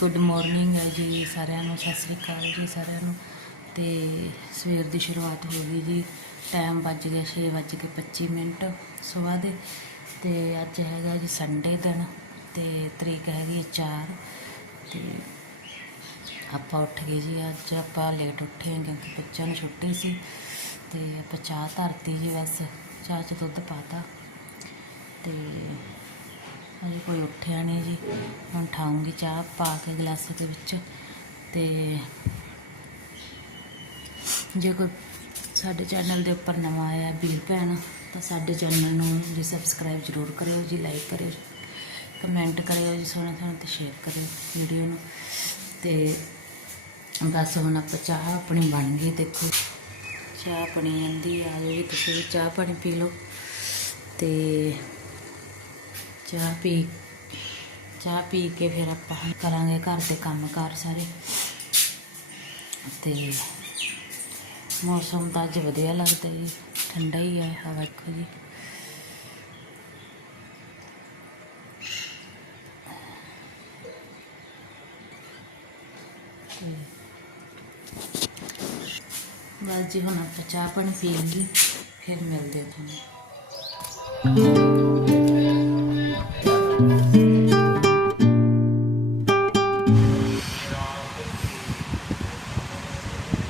Good morning ਹੈ ਜੀ ਸਾਰਿਆਂ ਨੂੰ, ਸਤਿ ਸ੍ਰੀ ਅਕਾਲ ਜੀ ਸਾਰਿਆਂ ਨੂੰ। ਤੇ ਸਵੇਰ ਦੀ ਸ਼ੁਰੂਆਤ ਹੋ ਗਈ ਜੀ ਟਾਈਮ ਵੱਜ ਗਿਆ 6 ਵੱਜ ਕੇ 25 ਮਿੰਟ ਸਵੇਰ ਦੇ। ਤੇ ਅੱਜ ਹੈਗਾ ਜੀ ਸੰਡੇ ਦਿਨ, ਤੇ ਤਰੀਕ ਹੈਗੀ 4 ਤੇ ਆਪਾਂ ਉੱਠ ਗਏ ਜੀ, ਅੱਜ ਆਪਾਂ ਲੇਟ ਉੱਠੇ ਹਾਂ ਕਿਉਂਕਿ ਬੱਚਿਆਂ ਨੂੰ ਛੁੱਟੀ ਸੀ। ਤੇ ਆਪਾਂ ਚਾਹ ਧਰਤੀ ਜੀ ਬਸ, ਚਾਹ 'ਚ ਦੁੱਧ ਪਾਤਾ। ਤੇ ਅਜੇ ਕੋਈ ਉੱਠਿਆ ਨਹੀਂ ਜੀ। ਹੁਣ ਠਾਉਂਗੀ ਚਾਹ ਪਾ ਕੇ ਗਲਾਸ ਦੇ ਵਿੱਚ ਤੇ ਜੇ ਕੋਈ ਸਾਡੇ ਚੈਨਲ ਦੇ ਉੱਪਰ ਨਵਾਂ ਆਇਆ ਵੀਰ ਭੈਣ, ਤਾਂ ਸਾਡੇ ਚੈਨਲ ਨੂੰ ਜੀ ਸਬਸਕ੍ਰਾਈਬ ਜ਼ਰੂਰ ਕਰਿਓ ਜੀ ਲਾਈਕ ਕਰਿਓ ਕਮੈਂਟ ਕਰਿਓ ਜੀ, ਸੋਹਣਾ ਸੋਹਣਾ ਤੇ ਸ਼ੇਅਰ ਕਰਿਓ ਵੀਡੀਓ ਨੂੰ। ਤੇ ਬਸ ਹੁਣ ਆਪਾਂ ਚਾਹ ਆਪਣੀ ਬਣ ਗਈ, ਦੇਖੋ। ਚਾਹ ਆਪਣੀ ਜਾਂਦੀ ਆ ਜੀ, ਤੁਸੀਂ ਚਾਹ ਪਾਣੀ ਪੀ ਲਓ। ਤੇ ਚਾਹ ਪੀ ਚਾਹ ਪੀ ਕੇ ਫਿਰ ਆਪਾਂ ਕਰਾਂਗੇ ਘਰ ਦੇ ਕੰਮ ਕਾਰ ਸਾਰੇ। ਤੇ ਮੌਸਮ ਤਾਂ ਅੱਜ ਵਧੀਆ ਲੱਗਦਾ ਜੀ, ਠੰਡਾ ਹੀ ਹੈ ਹਵਾ ਵੇਖੋ ਜੀ। ਤੇ ਬਸ ਜੀ ਹੁਣ ਆਪਾਂ ਚਾਹ ਪਾਣੀ ਪੀ ਲਈ ਫਿਰ ਮਿਲਦੇ ਹਾਂ ਤੁਹਾਨੂੰ।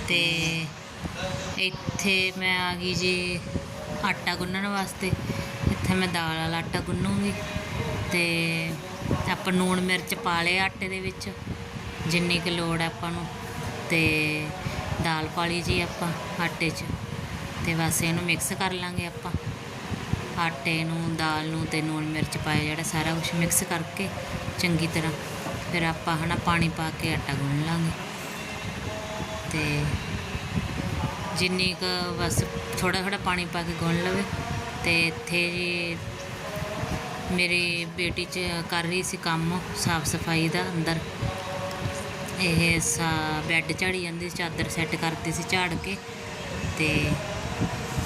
ਅਤੇ ਇੱਥੇ ਮੈਂ ਆ ਗਈ ਜੀ ਆਟਾ ਗੁੰਨਣ ਵਾਸਤੇ। ਇੱਥੇ ਮੈਂ ਦਾਲ ਵਾਲਾ ਆਟਾ ਗੁੰਨੂਗੀ ਅਤੇ ਆਪਾਂ ਲੂਣ ਮਿਰਚ ਪਾ ਲਏ ਆਟੇ ਦੇ ਵਿੱਚ, ਜਿੰਨੀ ਕੁ ਲੋੜ ਹੈ ਆਪਾਂ ਨੂੰ। ਅਤੇ ਦਾਲ ਪਾ ਲਈ ਜੀ ਆਪਾਂ ਆਟੇ 'ਚ ਅਤੇ ਬਸ ਇਹਨੂੰ ਮਿਕਸ ਕਰ ਲਾਂਗੇ ਆਪਾਂ। ਆਟੇ ਨੂੰ, ਦਾਲ ਨੂੰ ਤੇ ਨੂਣ ਮਿਰਚ ਪਾਇਆ ਜਿਹੜਾ ਸਾਰਾ ਕੁਝ ਮਿਕਸ ਕਰਕੇ ਚੰਗੀ ਤਰ੍ਹਾਂ। ਫਿਰ ਆਪਾਂ ਹਨਾ ਪਾਣੀ ਪਾ ਕੇ ਆਟਾ ਗੁੰਨ ਲਾਂਗੇ। ਤੇ ਜਿੰਨੀ ਕੁ ਬਸ ਥੋੜਾ ਥੋੜਾ ਪਾਣੀ ਪਾ ਕੇ ਗੁੰਨ ਲਵੇ ਤੇ ਇੱਥੇ ਜੀ ਮੇਰੀ ਬੇਟੀ ਚ ਕਰ ਰਹੀ ਸੀ ਕੰਮ ਸਾਫ਼ ਸਫ਼ਾਈ ਦਾ ਅੰਦਰ। ਇਹ ਸਾ ਬੈੱਡ ਝਾੜੀ ਜਾਂਦੀ ਸੀ, ਚਾਦਰ ਸੈੱਟ ਕਰਦੀ ਸੀ ਝਾੜ ਕੇ ਤੇ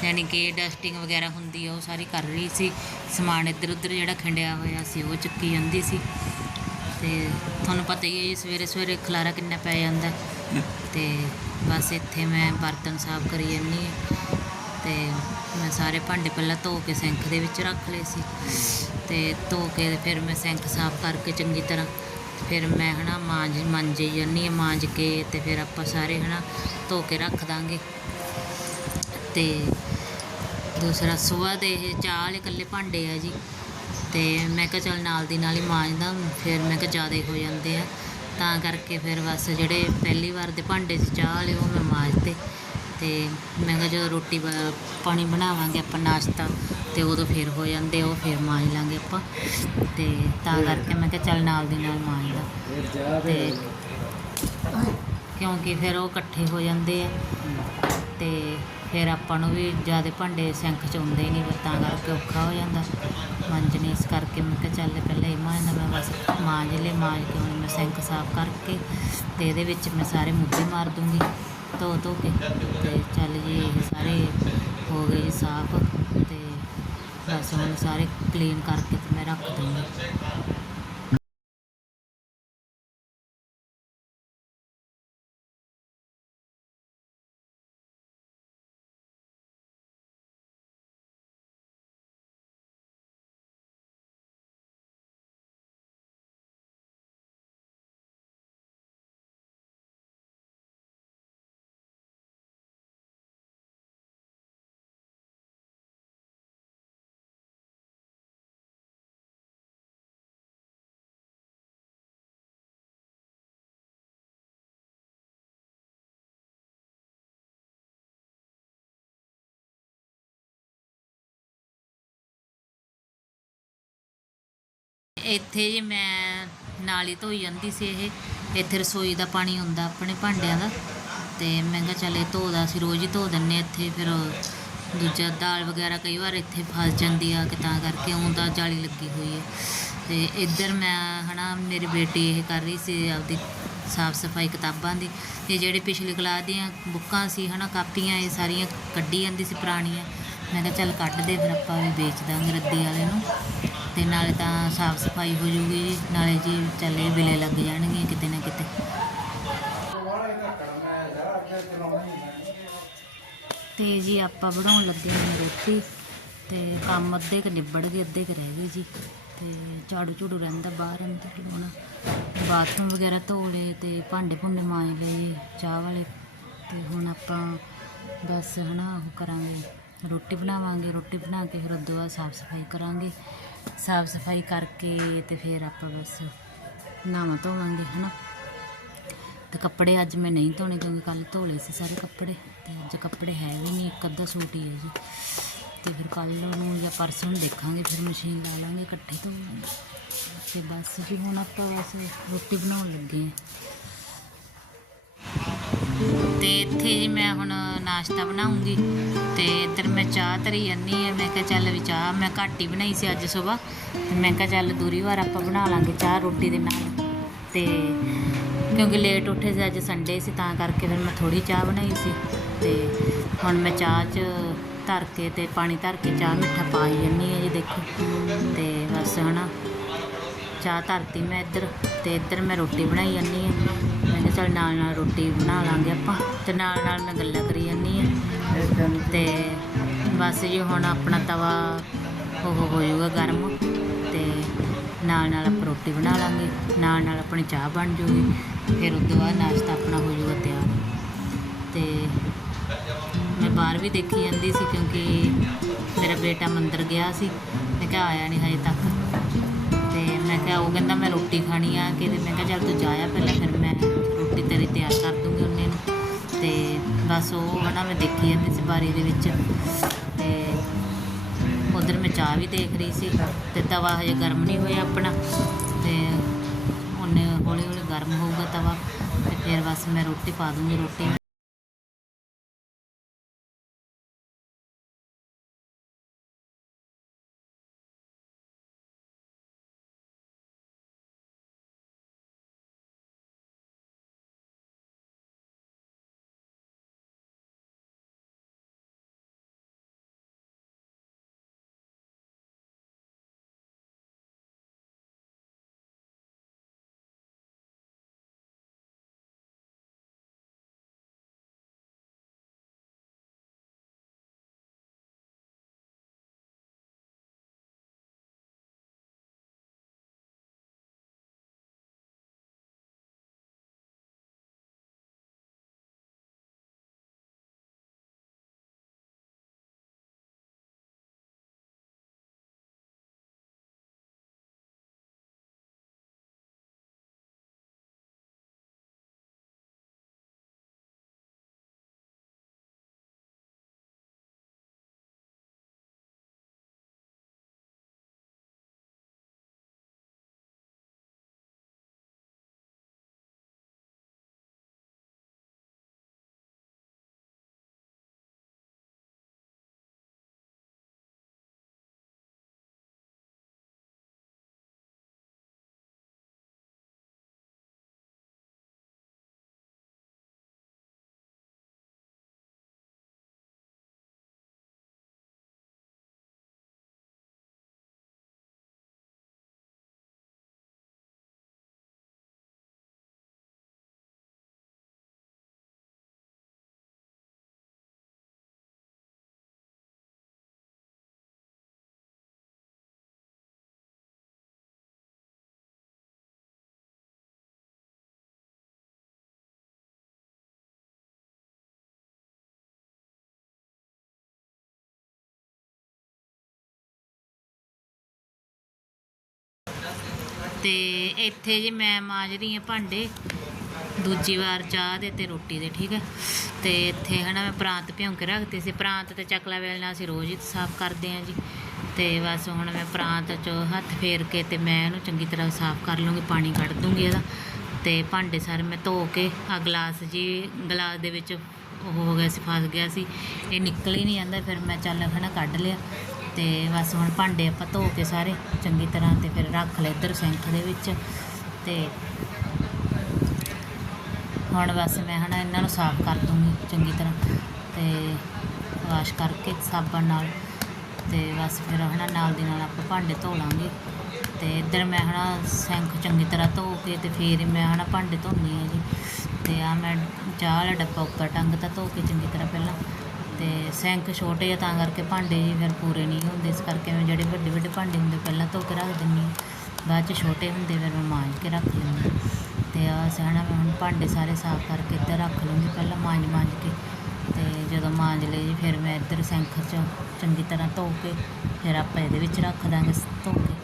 ਯਾਨੀ ਕਿ ਡਸਟਿੰਗ ਵਗੈਰਾ ਹੁੰਦੀ ਆ, ਉਹ ਸਾਰੀ ਕਰ ਰਹੀ ਸੀ। ਸਮਾਨ ਇੱਧਰ ਉੱਧਰ ਜਿਹੜਾ ਖੰਡਿਆ ਹੋਇਆ ਸੀ, ਉਹ ਚੱਕੀ ਜਾਂਦੀ ਸੀ। ਤੇ ਤੁਹਾਨੂੰ ਪਤਾ ਹੀ ਹੈ ਜੀ, ਸਵੇਰੇ ਸਵੇਰੇ ਖਲਾਰਾ ਕਿੰਨਾ ਪੈ ਜਾਂਦਾ। ਤੇ ਬਸ ਇੱਥੇ ਮੈਂ ਬਰਤਨ ਸਾਫ਼ ਕਰੀ ਜਾਂਦੀ ਹਾਂ ਤੇ ਮੈਂ ਸਾਰੇ ਭਾਂਡੇ ਪਹਿਲਾਂ ਧੋ ਕੇ ਸਿੰਕ ਦੇ ਵਿੱਚ ਰੱਖ ਲਏ ਸੀ। ਤੇ ਧੋ ਕੇ ਫਿਰ ਮੈਂ ਸਿੰਕ ਸਾਫ਼ ਕਰਕੇ ਚੰਗੀ ਤਰ੍ਹਾਂ ਫਿਰ ਮੈਂ ਹਨਾ ਮਾਂਜ, ਮਾਂਜੀ ਜਾਂਦੀ ਹਾਂ, ਮਾਂਜ ਕੇ ਤੇ ਫਿਰ ਆਪਾਂ ਸਾਰੇ ਹਨਾ ਧੋ ਕੇ ਰੱਖ ਦਾਂਗੇ। ਤੇ ਦੂਸਰਾ ਸੁਬਾਹ ਦੇ ਇਹ ਚਾਹ ਵਾਲੇ ਇਕੱਲੇ ਭਾਂਡੇ ਆ ਜੀ। ਤੇ ਮੈਂ ਕਿਹਾ ਚੱਲ ਨਾਲ ਦੀ ਨਾਲ ਹੀ ਮਾਂਜਦਾ ਫਿਰ ਮੈਂ ਕਿਹਾ ਜ਼ਿਆਦਾ ਹੋ ਜਾਂਦੇ ਆ। ਤਾਂ ਕਰਕੇ ਫਿਰ ਬਸ ਜਿਹੜੇ ਪਹਿਲੀ ਵਾਰ ਦੇ ਭਾਂਡੇ 'ਚ ਚਾਹ ਵਾਲੇ, ਉਹ ਮੈਂ ਮਾਂਜਦੇ ਤੇ। ਮੈਂ ਕਿਹਾ ਜਦੋਂ ਰੋਟੀ ਬ- ਪਾਣੀ ਬਣਾਵਾਂਗੇ ਆਪਾਂ ਨਾਸ਼ਤਾ, ਤੇ ਉਦੋਂ ਫਿਰ ਹੋ ਜਾਂਦੇ, ਉਹ ਫਿਰ ਮਾਂਜ ਲਾਂਗੇ ਆਪਾਂ। ਤੇ ਤਾਂ ਕਰਕੇ ਮੈਂ ਕਿਹਾ ਚੱਲ ਨਾਲ ਦੀ ਨਾਲ ਮਾਂਜਦਾ ਤੇ ਕਿਉਂਕਿ ਫਿਰ ਉਹ ਇਕੱਠੇ ਹੋ ਜਾਂਦੇ ਆ। ਤੇ ਫਿਰ ਆਪਾਂ ਨੂੰ ਵੀ ਜ਼ਿਆਦਾ ਭਾਂਡੇ ਸਿੰਕ ਚ ਆਉਂਦੇ ਨਹੀਂ ਫਿਰ ਤਾਂ ਕਰਕੇ ਔਖਾ ਹੋ ਜਾਂਦਾ। ਮਾਂਜਣੇ ਇਸ ਕਰਕੇ ਮੈਂ ਕਿਹਾ ਚੱਲ ਪਹਿਲਾਂ ਇਹ ਮਾਂਜਦਾ ਮੈਂ ਬਸ ਮਾਂਜ ਲੈ ਮਾਂਜ ਕੇ ਹੁਣ ਮੈਂ ਸਿੰਕ ਸਾਫ਼ ਕਰਕੇ ਤੇ ਇਹਦੇ ਵਿੱਚ ਮੈਂ ਸਾਰੇ ਮੁੱਦੇ ਮਾਰ ਦੂੰਗੀ, ਧੋ ਧੋ ਕੇ। ਤੇ ਚੱਲ ਜੀ, ਇਹ ਸਾਰੇ ਹੋ ਗਏ ਜੀ ਸਾਫ਼ ਤੇ ਬਸ ਹੁਣ ਸਾਰੇ ਕਲੀਨ ਕਰਕੇ ਤੇ ਮੈਂ ਰੱਖ ਦੂੰਗੀ। ਇੱਥੇ ਜੀ ਮੈਂ ਨਾਲੀ ਧੋਈ ਜਾਂਦੀ ਸੀ ਇਹ। ਇੱਥੇ ਰਸੋਈ ਦਾ ਪਾਣੀ ਹੁੰਦਾ ਆਪਣੇ ਭਾਂਡਿਆਂ ਦਾ। ਅਤੇ ਮੈਂ ਕਿਹਾ ਚੱਲ ਇਹ ਧੋਦਾ ਅਸੀਂ ਰੋਜ਼ ਹੀ ਧੋ ਦਿੰਨੇ ਇੱਥੇ। ਫਿਰ ਦੂਜਾ ਦਾਲ ਵਗੈਰਾ ਕਈ ਵਾਰ ਇੱਥੇ ਫਸ ਜਾਂਦੀ ਆ ਕਿ ਤਾਂ ਕਰਕੇ ਉਹ ਤਾਂ ਜਾਲੀ ਲੱਗੀ ਹੋਈ ਹੈ ਅਤੇ ਇੱਧਰ ਮੈਂ ਹੈ ਨਾ ਮੇਰੀ ਬੇਟੀ ਇਹ ਕਰ ਰਹੀ ਸੀ ਆਪਦੀ ਸਾਫ਼ ਸਫ਼ਾਈ ਕਿਤਾਬਾਂ ਦੀ। ਤੇ ਜਿਹੜੇ ਪਿਛਲੀ ਕਲਾਸ ਦੀਆਂ ਬੁੱਕਾਂ ਸੀ ਹੈ ਨਾ ਕਾਪੀਆਂ ਇਹ ਸਾਰੀਆਂ ਕੱਢੀ ਜਾਂਦੀ ਸੀ ਪੁਰਾਣੀਆਂ। ਮੈਂ ਕਿਹਾ ਚੱਲ ਕੱਢ ਦੇ ਫਿਰ ਆਪਾਂ ਵੀ ਵੇਚ ਦਾਂਗੇ ਰੱਦੀ ਵਾਲੇ ਨੂੰ। ਤੇ ਨਾਲੇ ਤਾਂ ਸਾਫ਼ ਸਫ਼ਾਈ ਹੋ ਜੂਗੀ ਜੀ, ਨਾਲੇ ਜੀ ਚੱਲੇ ਬਿਲੇ ਲੱਗ ਜਾਣਗੇ ਕਿਤੇ ਨਾ ਕਿਤੇ। ਤੇ ਜੀ ਆਪਾਂ ਬਣਾਉਣ ਲੱਗੇ ਹਾਂ ਰੋਟੀ ਤੇ ਕੰਮ ਅੱਧੇ ਕੁ ਨਿਬੜ ਗਏ, ਅੱਧੇ ਕੁ ਰਹਿ ਗਏ ਜੀ। ਤੇ ਝਾੜੂ ਝੂੜੂ ਰਹਿੰਦਾ ਬਾਹਰ ਅੰਦਰ ਹੁਣ। ਬਾਥਰੂਮ ਵਗੈਰਾ ਧੋ ਲਏ ਤੇ ਭਾਂਡੇ ਭੁੰਡੇ ਮਾਂਜ ਲਏ ਜੀ ਚਾਹ ਵਾਲੇ। ਤੇ ਹੁਣ ਆਪਾਂ ਬਸ ਹਨਾ ਉਹ ਕਰਾਂਗੇ। ਰੋਟੀ ਬਣਾਵਾਂਗੇ, ਰੋਟੀ ਬਣਾ ਕੇ ਫਿਰ ਉਦੋਂ ਬਾਅਦ ਸਾਫ਼ ਸਫ਼ਾਈ ਕਰਾਂਗੇ। ਸਾਫ਼ ਸਫ਼ਾਈ ਕਰਕੇ ਤੇ ਫਿਰ ਆਪਾਂ ਬਸ ਨਹਾਵਾਂ ਧੋਵਾਂਗੇ, ਹਨਾ। ਤੇ ਕੱਪੜੇ ਅੱਜ ਮੈਂ ਨਹੀਂ ਧੋਣੇ ਕਿਉਂਕਿ ਕੱਲ ਧੋ ਲਏ ਸੀ ਸਾਰੇ ਕੱਪੜੇ ਤੇ ਅੱਜ ਕੱਪੜੇ ਹੈ ਵੀ ਨਹੀਂ, ਇੱਕ ਅੱਧਾ ਸੂਟ ਹੀ ਹੈ ਜੀ। ਤੇ ਫਿਰ ਕੱਲ ਨੂੰ ਜਾਂ ਪਰਸੋਂ ਨੂੰ ਦੇਖਾਂਗੇ, ਫਿਰ ਮਸ਼ੀਨ ਲਾ ਲਾਂਗੇ, ਇਕੱਠੇ ਧੋਵਾਂਗੇ। ਤੇ ਬਸ ਜੀ ਹੁਣ ਆਪਾਂ ਬਸ ਰੋਟੀ ਬਣਾਉਣ ਲੱਗੇ ਹਾਂ। ਤੇ ਇੱਥੇ ਜੀ ਮੈਂ ਹੁਣ ਨਾਸ਼ਤਾ ਬਣਾਉਂਗੀ ਤੇ ਇੱਧਰ ਮੈਂ ਚਾਹ ਧਰੀ ਜਾਂਦੀ ਹੈ। ਮੈਂ ਕਿਹਾ ਚੱਲ ਵੀ ਚਾਹ ਮੈਂ ਘੱਟ ਹੀ ਬਣਾਈ ਸੀ ਅੱਜ ਸਵੇਰ। ਤੇ ਮੈਂ ਕਿਹਾ ਚੱਲ ਦੂਰੀ ਵਾਰ ਆਪਾਂ ਬਣਾ ਲਾਂਗੇ ਚਾਹ ਰੋਟੀ ਦੇ ਨਾਲ। ਤੇ ਕਿਉਂਕਿ ਲੇਟ ਉੱਠੇ ਸੀ, ਅੱਜ ਸੰਡੇ ਸੀ, ਤਾਂ ਕਰਕੇ ਫਿਰ ਮੈਂ ਥੋੜੀ ਚਾਹ ਬਣਾਈ ਸੀ। ਤੇ ਹੁਣ ਮੈਂ ਚਾਹ 'ਚ ਧਰ ਕੇ ਤੇ ਪਾਣੀ ਧਰ ਕੇ ਚਾਹ ਮਿੱਠਾ ਪਾਈ ਜਾਂਦੀ ਹੈ ਜੀ, ਦੇਖੋ। ਤੇ ਬਸ ਹਨਾ, ਚਾਹ ਧਰਤੀ ਮੈਂ ਇੱਧਰ ਤੇ ਇੱਧਰ ਮੈਂ ਰੋਟੀ ਬਣਾਈ ਜਾਂਦੀ ਹਾਂ। ਮੈਂ ਕਿਹਾ ਚੱਲ ਨਾਲ ਨਾਲ ਰੋਟੀ ਬਣਾ ਲਾਂਗੇ ਆਪਾਂ ਤੇ ਨਾਲ ਨਾਲ ਮੈਂ ਗੱਲਾਂ ਕਰੀ ਜਾਂਦੀ ਹਾਂ। ਤੇ ਬਸ ਜੀ ਹੁਣ ਆਪਣਾ ਤਵਾ ਉਹ ਹੋ ਜਾਊਗਾ ਗਰਮ ਤੇ ਨਾਲ ਨਾਲ ਆਪਾਂ ਰੋਟੀ ਬਣਾ ਲਾਂਗੇ, ਨਾਲ ਨਾਲ ਆਪਣੀ ਚਾਹ ਬਣ ਜੂਗੀ, ਫਿਰ ਉਸ ਤੋਂ ਬਾਅਦ ਨਾਸ਼ਤਾ ਆਪਣਾ ਹੋ ਜਾਊਗਾ ਤਿਆਰ। ਤੇ ਮੈਂ ਬਾਹਰ ਵੀ ਦੇਖੀ ਜਾਂਦੀ ਸੀ ਕਿਉਂਕਿ ਮੇਰਾ ਬੇਟਾ ਮੰਦਰ ਗਿਆ ਸੀ, ਮੈਂ ਕਿਹਾ ਆਇਆ ਨਹੀਂ ਹਜੇ ਤੱਕ। ਤੇ ਮੈਂ ਕਿਹਾ ਉਹ ਕਹਿੰਦਾ ਮੈਂ ਰੋਟੀ ਖਾਣੀ ਆ ਕਿ ਤੇ ਮੈਂ ਕਿਹਾ ਚੱਲ ਤੂੰ ਜਾਇਆ ਪਹਿਲਾਂ, ਫਿਰ ਮੈਂ ਰੋਟੀ ਤੇਰੀ ਤਿਆਰ ਕਰ ਦੂੰਗੀ ਉਹਨੇ ਨੂੰ। ਤੇ ਬਸ ਉਹ ਹਨਾ, ਮੈਂ ਦੇਖੀ ਜਾਂਦੀ ਸੀ ਬਾਰੀ ਦੇ ਵਿੱਚ। ਤੇ ਉਧਰ ਮੈਂ ਚਾਹ ਵੀ ਦੇਖ ਰਹੀ ਸੀ ਤੇ ਤਵਾ ਹਜੇ ਗਰਮ ਨਹੀਂ ਹੋਇਆ ਆਪਣਾ। ਤੇ ਉਹਨੇ ਹੌਲੀ ਹੌਲੀ ਗਰਮ ਹੋਊਗਾ ਤਵਾ। ਤੇ ਫਿਰ ਬਸ ਮੈਂ ਰੋਟੀ ਪਾ ਦੂੰਗੀ ਰੋਟੀ। ਤੇ ਇੱਥੇ ਜੀ ਮੈਂ ਮਾਂਜ ਰਹੀ ਹਾਂ ਭਾਂਡੇ, ਦੂਜੀ ਵਾਰ ਚਾਹ ਦੇ ਤੇ ਰੋਟੀ ਦੇ, ਠੀਕ ਹੈ ਤੇ ਇੱਥੇ ਹਨਾ ਮੈਂ ਪ੍ਰਾਂਤ ਭਿਉਂ ਕੇ ਰੱਖਦੇ ਸੀ। ਪ੍ਰਾਂਤ ਤੇ ਚੱਕਲਾ ਵੇਲਣਾ ਅਸੀਂ ਰੋਜ਼ ਹੀ ਸਾਫ਼ ਕਰਦੇ ਹਾਂ ਜੀ। ਤੇ ਬਸ ਹੁਣ ਮੈਂ ਪ੍ਰਾਂਤ 'ਚ ਹੱਥ ਫੇਰ ਕੇ ਤੇ ਮੈਂ ਇਹਨੂੰ ਚੰਗੀ ਤਰ੍ਹਾਂ ਸਾਫ਼ ਕਰ ਲੂੰਗੀ, ਪਾਣੀ ਕੱਢ ਦੂੰਗੀ ਇਹਦਾ। ਤੇ ਭਾਂਡੇ ਸਾਰੇ ਮੈਂ ਧੋ ਕੇ ਆ ਗਲਾਸ ਜੀ, ਗਲਾਸ ਦੇ ਵਿੱਚ ਉਹ ਹੋ ਗਿਆ ਸੀ, ਫਸ ਗਿਆ ਸੀ। ਇਹ ਨਿਕਲ ਹੀ ਨਹੀਂ ਜਾਂਦਾ, ਫਿਰ ਮੈਂ ਚੱਲ ਹਨਾ ਕੱਢ ਲਿਆ। ਤੇ ਬਸ ਹੁਣ ਭਾਂਡੇ ਆਪਾਂ ਧੋ ਕੇ ਸਾਰੇ ਚੰਗੀ ਤਰ੍ਹਾਂ ਤੇ ਫਿਰ ਰੱਖ ਲਏ ਇੱਧਰ ਸਿੰਕ ਦੇ ਵਿੱਚ ਤੇ ਹੁਣ ਬਸ ਮੈਂ ਹਨਾ ਇਹਨਾਂ ਨੂੰ ਸਾਫ਼ ਕਰ ਦੂੰਗੀ ਚੰਗੀ ਤਰ੍ਹਾਂ ਤੇ ਵਾਸ਼ ਕਰਕੇ ਸਾਬਣ ਨਾਲ ਤੇ ਬਸ ਫਿਰ ਹਨਾ ਨਾਲ ਦੀ ਨਾਲ ਆਪਾਂ ਭਾਂਡੇ ਧੋ ਲਾਂਗੇ ਤੇ ਇੱਧਰ ਮੈਂ ਹਨਾ ਸਿੰਕ ਚੰਗੀ ਤਰ੍ਹਾਂ ਧੋ ਕੇ ਤੇ ਫਿਰ ਹੀ ਮੈਂ ਹਨਾ ਭਾਂਡੇ ਧੋਣੀ ਆ ਜੀ ਤੇ ਆ ਮੈਂ ਚਾਹ ਵਾਲਾ ਡੱਬਾ ਉੱਪਰ ਟੰਗਤਾ ਧੋ ਕੇ ਚੰਗੀ ਤਰ੍ਹਾਂ ਪਹਿਲਾਂ ਤੇ ਸਿੰਕ ਛੋਟੇ ਆ, ਤਾਂ ਕਰਕੇ ਭਾਂਡੇ ਜੀ ਫਿਰ ਪੂਰੇ ਨਹੀਂ ਹੁੰਦੇ। ਇਸ ਕਰਕੇ ਮੈਂ ਜਿਹੜੇ ਵੱਡੇ ਵੱਡੇ ਭਾਂਡੇ ਹੁੰਦੇ, ਪਹਿਲਾਂ ਧੋ ਕੇ ਰੱਖ ਦਿੰਦੀ ਹਾਂ। ਬਾਅਦ ਚ ਛੋਟੇ ਹੁੰਦੇ ਫਿਰ ਮੈਂ ਮਾਂਜ ਕੇ ਰੱਖ ਲੈਂਦੀ ਹਾਂ। ਤੇ ਆ ਸਿਆਣਾ ਮੈਂ ਹੁਣ ਭਾਂਡੇ ਸਾਰੇ ਸਾਫ਼ ਕਰਕੇ ਇੱਧਰ ਰੱਖ ਲੂੰਗੀ, ਪਹਿਲਾਂ ਮਾਂਜ ਮਾਂਜ ਕੇ। ਤੇ ਜਦੋਂ ਮਾਂਜ ਲਏ ਜੀ ਫਿਰ ਮੈਂ ਇੱਧਰ ਸਿੰਕ 'ਚ ਚੰਗੀ ਤਰ੍ਹਾਂ ਧੋ ਕੇ ਫਿਰ ਆਪਾਂ ਇਹਦੇ ਵਿੱਚ ਰੱਖ ਦਾਂਗੇ ਧੋ ਕੇ।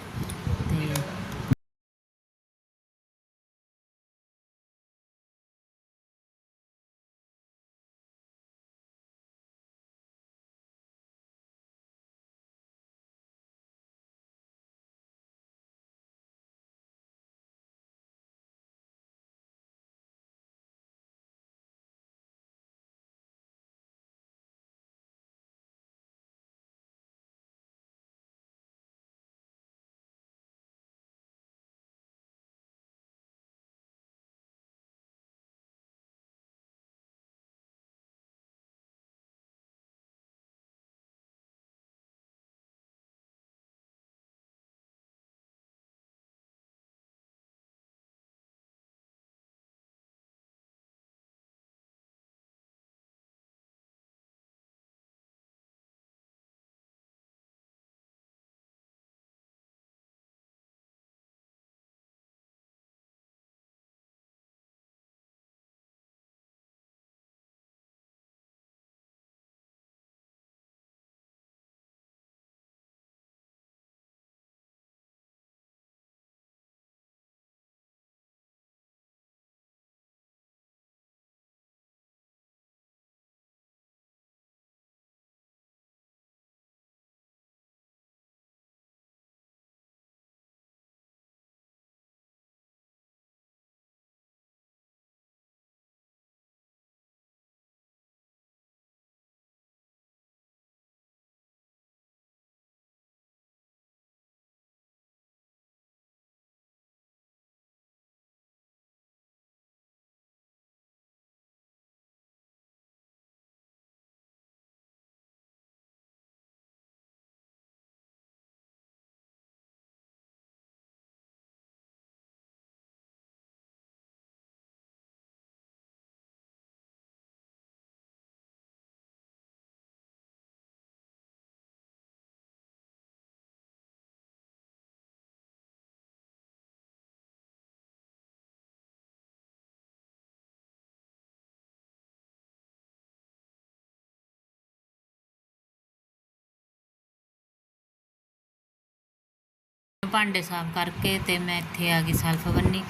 ਭਾਂਡੇ ਸਾਫ਼ ਕਰਕੇ ਤੇ ਮੈਂ ਇੱਥੇ ਆ ਗਈ ਸੈਲਫ ਬੰਨੀ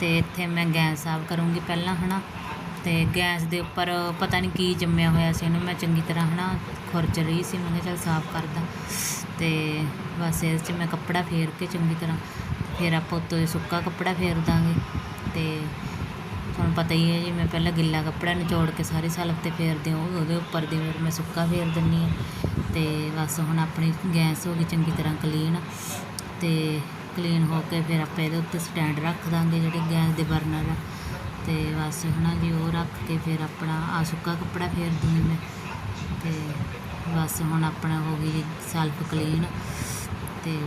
ਤੇ ਇੱਥੇ ਮੈਂ ਗੈਸ ਸਾਫ਼ ਕਰੂੰਗੀ ਪਹਿਲਾਂ, ਹਨਾ? ਤੇ ਗੈਸ ਦੇ ਉੱਪਰ ਪਤਾ ਨਹੀਂ ਕੀ ਜੰਮਿਆ ਹੋਇਆ ਸੀ ਇਹਨੂੰ, ਮੈਂ ਚੰਗੀ ਤਰ੍ਹਾਂ, ਹਨਾ, ਖੁਰਚ ਰਹੀ ਸੀ, ਮੈਂ ਕਿਹਾ ਚੱਲ ਸਾਫ਼ ਕਰਦਾ ਤੇ ਬਸ ਇਸ 'ਚ ਮੈਂ ਕੱਪੜਾ ਫੇਰ ਕੇ ਚੰਗੀ ਤਰ੍ਹਾਂ, ਫਿਰ ਆਪਾਂ ਉੱਤੋਂ ਦੀ ਸੁੱਕਾ ਕੱਪੜਾ ਫੇਰ ਦਾਂਗੇ। ਤੇ ਤੁਹਾਨੂੰ ਪਤਾ ਹੀ ਹੈ ਜੀ ਮੈਂ ਪਹਿਲਾਂ ਗਿੱਲਾ ਕੱਪੜਾ ਨਿਚੋੜ ਕੇ ਸਾਰੀ ਸਲਫ ਤੇ ਫੇਰਦੀ ਹਾਂ, ਉਹਦੇ ਉੱਪਰ ਦੀ ਫਿਰ ਮੈਂ ਸੁੱਕਾ ਫੇਰ ਦਿੰਨੀ ਹਾਂ ਤੇ ਬਸ ਹੁਣ ਆਪਣੀ ਗੈਸ ਹੋ ਗਈ ਚੰਗੀ ਤਰ੍ਹਾਂ ਕਲੀਨ ਅਤੇ ਕਲੀਨ ਹੋ ਕੇ ਫਿਰ ਆਪਾਂ ਇਹਦੇ ਉੱਤੇ ਸਟੈਂਡ ਰੱਖ ਦਾਂਗੇ ਜਿਹੜੇ ਗੈਸ ਦੇ ਬਰਨਰ ਆ। ਤੇ ਬਸ ਨਾ ਜੀ, ਉਹ ਰੱਖ ਕੇ ਫਿਰ ਆਪਣਾ ਆ ਸੁੱਕਾ ਕੱਪੜਾ ਫੇਰ ਦੂੰਗੀ ਮੈਂ। ਅਤੇ ਬਸ ਹੁਣ ਆਪਣਾ ਹੋ ਗਈ ਜੀ ਸੈਲਫ ਕਲੀਨ ਅਤੇ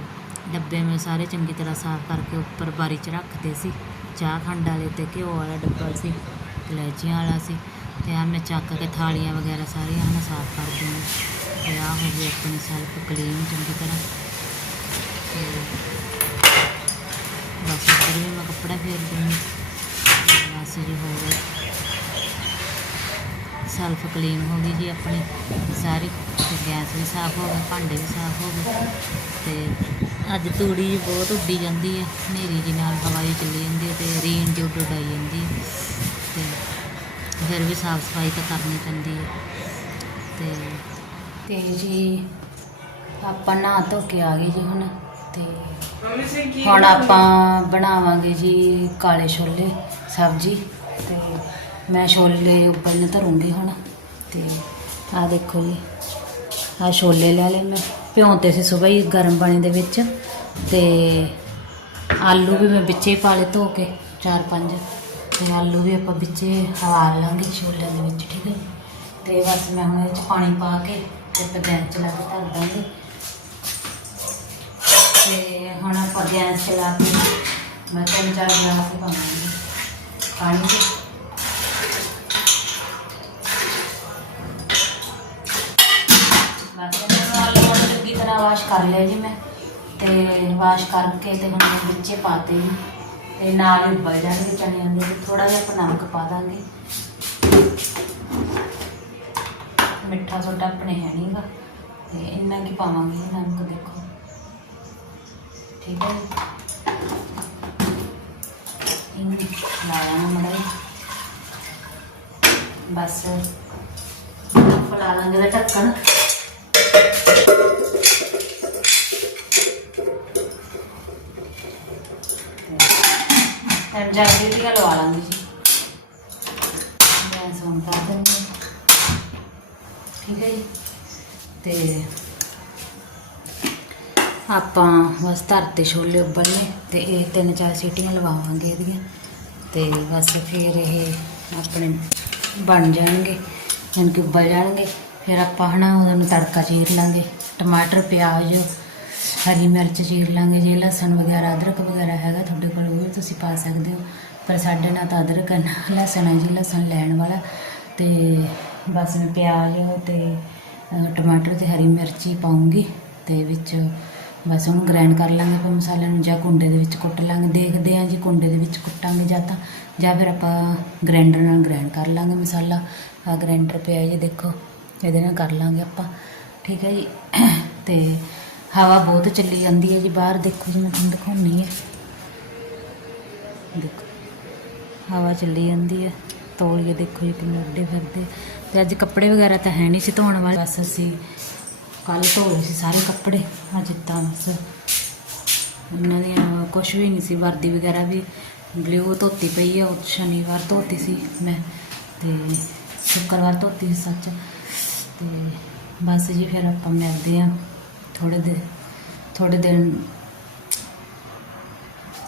ਡੱਬੇ ਮੈਂ ਸਾਰੇ ਚੰਗੀ ਤਰ੍ਹਾਂ ਸਾਫ਼ ਕਰਕੇ ਉੱਪਰ ਬਾਰੀ 'ਚ ਰੱਖਦੇ ਸੀ। ਚਾਹ ਖੰਡ ਵਾਲੇ ਅਤੇ ਘਿਓ ਵਾਲਾ ਡੱਬਾ ਸੀ, ਇਲਾਇਚੀਆਂ ਵਾਲਾ ਸੀ। ਅਤੇ ਆ ਮੈਂ ਚੱਕ ਕੇ ਥਾਲੀਆਂ ਵਗੈਰਾ ਸਾਰੀਆਂ ਹਨ ਸਾਫ਼ ਕਰ ਦੂੰਗੀ ਅਤੇ ਆ ਹੋ ਗਈ ਆਪਣੀ ਸੈਲਫ ਕਲੀਨ ਚੰਗੀ ਤਰ੍ਹਾਂ। ਤੇ ਬਸ ਇੱਧਰ ਵੀ ਮੈਂ ਕੱਪੜਾ ਫੇਰ ਦੂੰਗੀ ਤੇ ਬਸ ਜੀ ਹੋ ਗਈ ਸੈਲਫ ਕਲੀਨ ਹੋ ਗਈ ਜੀ ਆਪਣੀ। ਸਾਰੀ ਤੇ ਗੈਸ ਵੀ ਸਾਫ਼ ਹੋ ਗਿਆ ਭਾਂਡੇ ਵੀ ਸਾਫ਼ ਹੋ ਗਏ। ਤੇ ਅੱਜ ਤੂੜੀ ਜੀ ਬਹੁਤ ਉੱਡੀ ਜਾਂਦੀ ਹੈ। ਹਨੇਰੀ ਜੀ ਨਾਲ ਹਵਾ ਜੀ ਚੱਲੀ ਜਾਂਦੀ ਹੈ ਤੇ ਰੇਨ ਜੋ ਉਡਾਈ ਜਾਂਦੀ ਹੈ। ਤੇ ਫਿਰ ਵੀ ਸਾਫ਼ ਸਫ਼ਾਈ ਤਾਂ ਕਰਨੀ ਪੈਂਦੀ ਹੈ। ਤੇ ਤੇ ਜੀ, ਆਪਾਂ ਨਹਾ ਧੋ ਕੇ ਆ ਗਏ ਜੀ ਹੁਣ। ਤੇ ਹੁਣ ਆਪਾਂ ਬਣਾਵਾਂਗੇ ਜੀ ਕਾਲੇ ਛੋਲੇ ਸਬਜ਼ੀ ਤੇ ਮੈਂ ਛੋਲੇ ਉਬਲਣ ਧਰੂੰਗੀ ਹੁਣ ਤੇ ਆ ਦੇਖੋ ਜੀ ਆ ਛੋਲੇ ਲੈ ਲਏ ਮੈਂ। ਭਿਉਂਤੇ ਸੀ ਸਵੇਰ ਹੀ ਗਰਮ ਪਾਣੀ ਦੇ ਵਿੱਚ ਤੇ ਆਲੂ ਵੀ ਮੈਂ ਵਿੱਚੇ ਪਾ ਲਏ ਧੋ ਕੇ ਚਾਰ ਪੰਜ ਤੇ ਆਲੂ ਵੀ ਆਪਾਂ ਵਿੱਚੇ ਹਵਾ ਲਾਂਗੇ ਛੋਲਿਆਂ ਦੇ ਵਿੱਚ ਠੀਕ ਹੈ ਤੇ ਬਸ ਮੈਂ ਹੁਣ ਇਹ 'ਚ ਪਾਣੀ ਪਾ ਕੇ ਤੇ ਆਪਾਂ ਗੈਸ ਚਲਾ ਕੇ ਧਰ ਦਾਂਗੇ। ਤੇ ਹੁਣ ਆਪਾਂ ਗੈਸ ਚਲਾ ਕੇ ਮੈਂ ਤਿੰਨ ਚਾਰ ਗਲਾਸ ਪਾਵਾਂਗੀ। ਪਾਣੀ ਦੇ ਬਸ ਇਹਨਾਂ ਨਾਲ ਹੁਣ ਚੰਗੀ ਤਰ੍ਹਾਂ ਵਾਸ਼ ਕਰ ਲਿਆ ਜੀ ਮੈਂ। ਤੇ ਵਾਸ਼ ਕਰਕੇ ਤੇ ਹੁਣ ਮੈਂ ਵਿੱਚੇ ਪਾਤੇ ਜੀ ਤੇ ਨਾਲ ਹੀ ਉਬਲ ਜਾਣਗੇ ਚਣਿਆਂ ਦੇ ਥੋੜਾ ਜਿਹਾ ਆਪਾਂ ਨਮਕ ਪਾ ਦਾਂਗੇ। ਮਿੱਠਾ ਸੋਡਾ ਆਪਣੇ ਹੈ ਨਹੀਂਗਾ ਤੇ ਇੰਨਾ ਕੀ ਪਾਵਾਂਗੇ ਨਮਕ ਦੇਖੋ। ਠੀਕ ਹੈ ਜੀ ਲਾਇਆ ਨਾ ਮੜਾ ਬਸ ਫਲਾ ਲਾਂਗੇ ਦਾ ਢੱਕਣ ਤੇ ਜਾ ਸੀਟੀਆਂ ਲਵਾ ਲਾਂਗੇ ਜੀ ਮੈਂ ਸੁਣ ਕਰ ਦਿੰਦੀ ਹਾਂ। ਠੀਕ ਹੈ ਜੀ ਤੇ ਆਪਾਂ ਬਸ ਧਰਤੇ ਛੋਲੇ ਉਬਲਨੇ ਤੇ ਇਹ ਤਿੰਨ ਚਾਰ ਸੀਟੀਆਂ ਲਵਾਵਾਂਗੇ ਇਹਦੀਆਂ ਤੇ ਬਸ ਫਿਰ ਇਹ ਆਪਣੇ ਬਣ ਜਾਣਗੇ ਯਾਨੀ ਕਿ ਉਬਲ ਜਾਣਗੇ। ਫਿਰ ਆਪਾਂ ਹਨਾ ਉਹਨਾਂ ਨੂੰ ਤੜਕਾ ਚੀਰ ਲਾਂਗੇ, ਟਮਾਟਰ, ਪਿਆਜ਼, ਹਰੀ ਮਿਰਚ ਚੀਰ ਲਾਂਗੇ, ਜੇ ਲਸਣ ਵਗੈਰਾ, ਅਦਰਕ ਵਗੈਰਾ ਹੈਗਾ ਤੁਹਾਡੇ ਕੋਲ, ਉਹ ਵੀ ਤੁਸੀਂ ਪਾ ਸਕਦੇ ਹੋ। ਪਰ ਸਾਡੇ ਨਾਲ ਤਾਂ ਅਦਰਕ ਹੈ ਨਾ, ਲਸਣ ਹੈ ਜੀ, ਲਸਣ ਲੈਣ ਵਾਲਾ। ਤੇ ਬਸ ਮੈਂ ਪਿਆਜ਼ ਤੇ ਟਮਾਟਰ ਤੇ ਹਰੀ ਮਿਰਚ ਹੀ ਪਾਉਂਗੀ ਤੇ ਵਿੱਚ ਬਸ ਉਹਨੂੰ ਗ੍ਰਾਈਂਡ ਕਰ ਲਾਂਗੇ ਆਪਾਂ ਮਸਾਲੇ ਨੂੰ, ਜਾਂ ਕੁੰਡੇ ਦੇ ਵਿੱਚ ਕੁੱਟ ਲਾਂਗੇ। ਦੇਖਦੇ ਹਾਂ ਜੀ ਕੁੰਡੇ ਦੇ ਵਿੱਚ ਕੁੱਟਾਂਗੇ ਜਾਂ ਤਾਂ, ਜਾਂ ਫਿਰ ਆਪਾਂ ਗ੍ਰਾਈਂਡਰ ਨਾਲ ਗ੍ਰਾਈਂਡ ਕਰ ਲਾਂਗੇ ਮਸਾਲਾ। ਆ ਗ੍ਰਾਈਂਡਰ ਪਿਆ ਜੀ, ਦੇਖੋ, ਇਹਦੇ ਨਾਲ ਕਰ ਲਾਂਗੇ ਆਪਾਂ। ਠੀਕ ਹੈ ਜੀ। ਤੇ ਹਵਾ ਬਹੁਤ ਚੱਲੀ ਜਾਂਦੀ ਹੈ ਜੀ ਬਾਹਰ, ਦੇਖੋ ਜੀ ਮੈਂ ਤੁਹਾਨੂੰ ਦਿਖਾਉਣੀ ਹੈ। ਦੇਖੋ, ਹਵਾ ਚੱਲੀ ਜਾਂਦੀ ਹੈ। ਤੌਲੀਏ ਦੇਖੋ ਜੀ ਕਿੰਨੇ ਉੱਡੇ ਫਿਰਦੇ। ਤੇ ਅੱਜ ਕੱਪੜੇ ਵਗੈਰਾ ਤਾਂ ਹੈ ਨਹੀਂ ਸੀ ਧੋਣ ਵਾਲੇ। ਬਸ ਅਸੀਂ ਕੱਲ ਧੋਏ ਸੀ ਸਾਰੇ ਕੱਪੜੇ, ਅੱਜ ਤਾਂ ਬਸ ਇਹਨਾਂ ਦੀਆਂ ਕੁਝ ਵੀ ਨਹੀਂ ਸੀ, ਵਰਦੀ ਵਗੈਰਾ ਵੀ ਬਲੂ ਧੋਤੀ ਪਈ ਆ, ਉਹ ਸ਼ਨੀਵਾਰ ਧੋਤੀ ਸੀ ਮੈਂ ਤੇ ਸ਼ੁੱਕਰਵਾਰ ਧੋਤੀ ਸੀ ਸੱਚ। ਤੇ ਬਸ ਜੀ ਫਿਰ ਆਪਾਂ ਮਿਲਦੇ ਆ ਥੋੜੇ ਦਿਨ ਥੋੜੇ ਦਿਨ